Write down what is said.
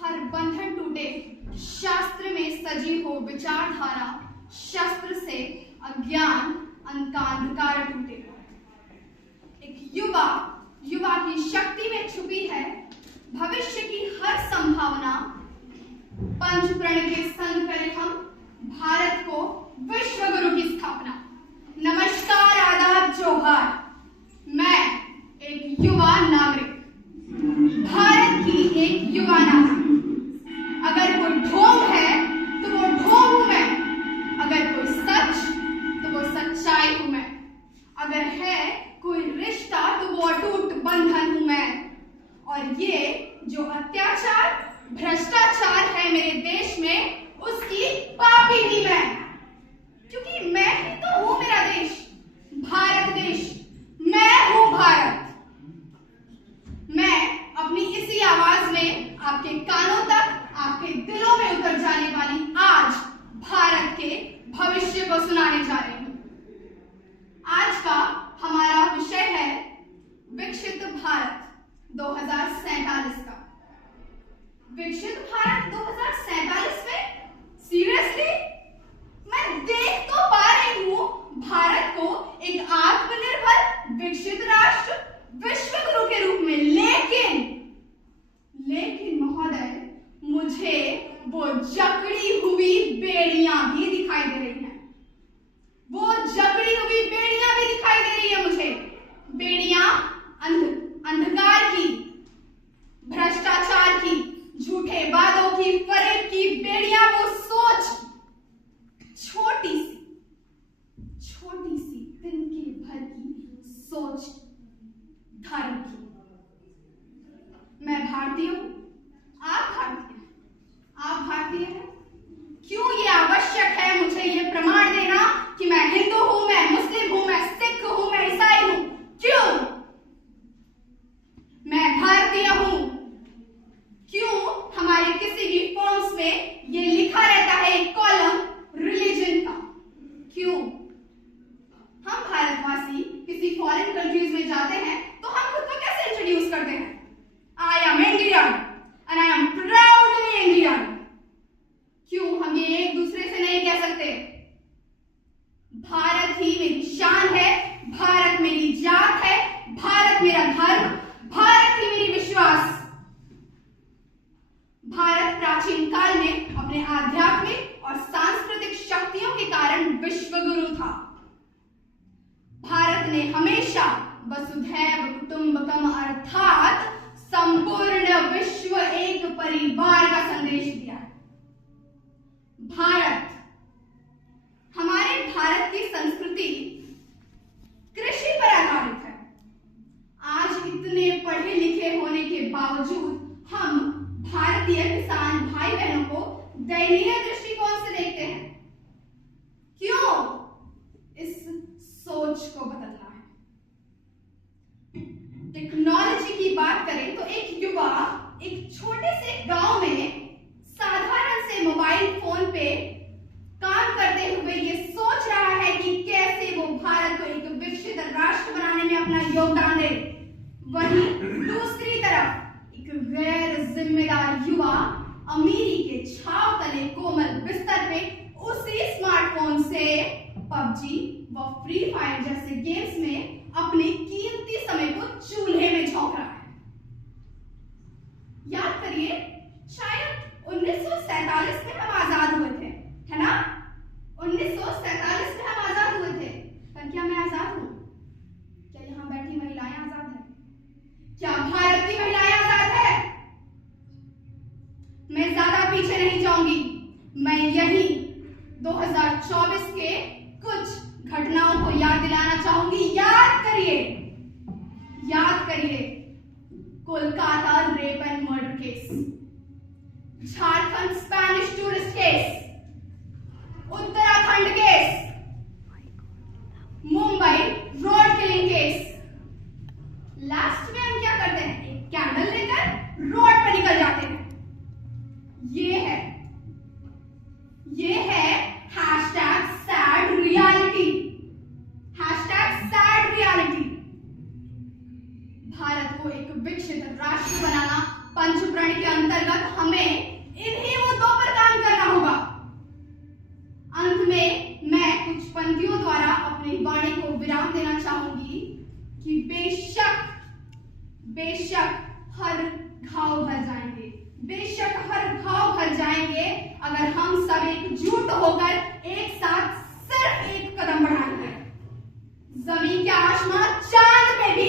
हर बंधन टूटे, शास्त्र में सजी हो विचारधारा, शस्त्र से अज्ञान का अंधकार टूटे। एक युवा की शक्ति में छुपी है भविष्य की हर संभावना। पंच प्रण के संग करें हम भारत को विश्व गुरु की स्थापना। नमस्कार, आदाब, जोहार। मैं एक युवा नागरिक, भारत की एक युवा नागरिक। अगर कोई ढोंग है तो वो ढोंग हूं मैं, अगर कोई सच तो वो सच्चाई हूं मैं, अगर है कोई रिश्ता तो वो अटूट बंधन हूं मैं। और ये जो अत्याचार भ्रष्टाचार है मेरे देश में, उसकी पापी भी मैं, क्योंकि मैं ही तो हूं मेरा देश, भारत देश। मैं हूं भारत। मैं अपनी इसी आवाज में आपके कानों तक, आपके दिलों में उतर जाने वाली आज भारत के भविष्य को सुनाने जा रही हूं। आज का हमारा विषय है विकसित भारत 2047 का। विकसित भारत 2047 में सीरियसली मैं देख तो पा रही हूं भारत को एक आत्मनिर्भर विकसित राष्ट्र, विश्व गुरु के रूप में, लेकिन महोदय, मुझे वो जकड़ी हुई बेड़ियां भी दिखाई दे रही हैं। वो जकड़ी हुई बेड़ियां भी दिखाई दे रही है मुझे। बेड़ियां अंधकार की, भ्रष्टाचार की, झूठे वादों की, फरेब की बेड़ियां। वो सोच छोटी सी तिनके भर की सोच धर्म की। मैं भारतीय हूं, आप भारतीय हैं। क्यों ये आवश्यक है मुझे ये प्रमाण देना कि मैं हिंदू हूं, मैं मुस्लिम हूं, मैं सिख हूं, मैं ईसाई हूं? क्यों मैं भारतीय हूं? क्यों हमारे किसी भी फॉर्म्स में ये लिखा रहता है एक कॉलम रिलीजन का? क्यों हम भारतवासी किसी फॉरेन कंट्रीज में जाते हैं तो हम खुद को कैसे इंट्रोड्यूस करते हैं? I am Indian and I am proudly Indian. क्यों हम ये एक दूसरे से नहीं कह सकते? भारत ही मेरी शान है, भारत मेरी जात है, भारत मेरा धर्म, भारत ही मेरी विश्वास। भारत प्राचीन काल में अपने आध्यात्मिक और सांस्कृतिक शक्तियों के कारण विश्व गुरु था। भारत ने हमेशा वसुधैव कुटुंबकम अर्थात संपूर्ण विश्व एक परिवार का संदेश दिया। हमारे भारत की संस्कृति कृषि पर आधारित है। आज इतने पढ़े लिखे होने के बावजूद हम भारतीय किसान भाई बहनों को दयनीय दृष्टिकोण से देखते हैं। क्यों? इस सोच को बदलना है। टेक्नोलॉजी की बात करें तो एक युवा एक छोटे से गांव में साधारण से मोबाइल फोन पे काम करते हुए ये सोच रहा है कि कैसे वो भारत को एक विकसित राष्ट्र बनाने में अपना योगदान दे। वहीं दूसरी तरफ एक गैर जिम्मेदार युवा अमीरी के छाव तले कोमल बिस्तर पे उसी स्मार्टफोन से पबजी व फ्री फायर जैसे गेम्स में अपने कीमती समय को चूल्हे में झोंक रहा है। याद करिए, शायद 1947 में हम आजाद हुए थे, है ना? 1947 में हम आजाद हुए थे। पर क्या मैं आजाद हूं? क्या यहां बैठी महिलाएं आजाद हैं? क्या भारत की महिलाएं आजाद है? मैं ज्यादा पीछे नहीं जाऊंगी। मैं यही 2024 के कुछ घटनाओं को याद दिलाना चाहूंगी। याद करिए Kolkata rape and murder case, Jharkhand Spanish tourist case, Uttarakhand case, Mumbai road killing case. Last में हम क्या करते हैं? एक कैंडल लेकर रोड पर निकल जाते हैं। ये है हैशटैग सैड रियलिटी। भारत को एक विकसित राष्ट्र पंचप्रण के अंतर्गत हमें इन्हीं मुद्दों पर काम करना होगा। अंत में मैं कुछ पंक्तियों द्वारा अपनी वाणी को विराम देना चाहूंगी कि बेशक हर घाव भर जाएंगे, बेशक हर घाव भर जाएंगे अगर हम सब एकजुट होकर एक साथ सिर्फ एक कदम बढ़ाएंगे। जमीन के आसमान चांद पे भी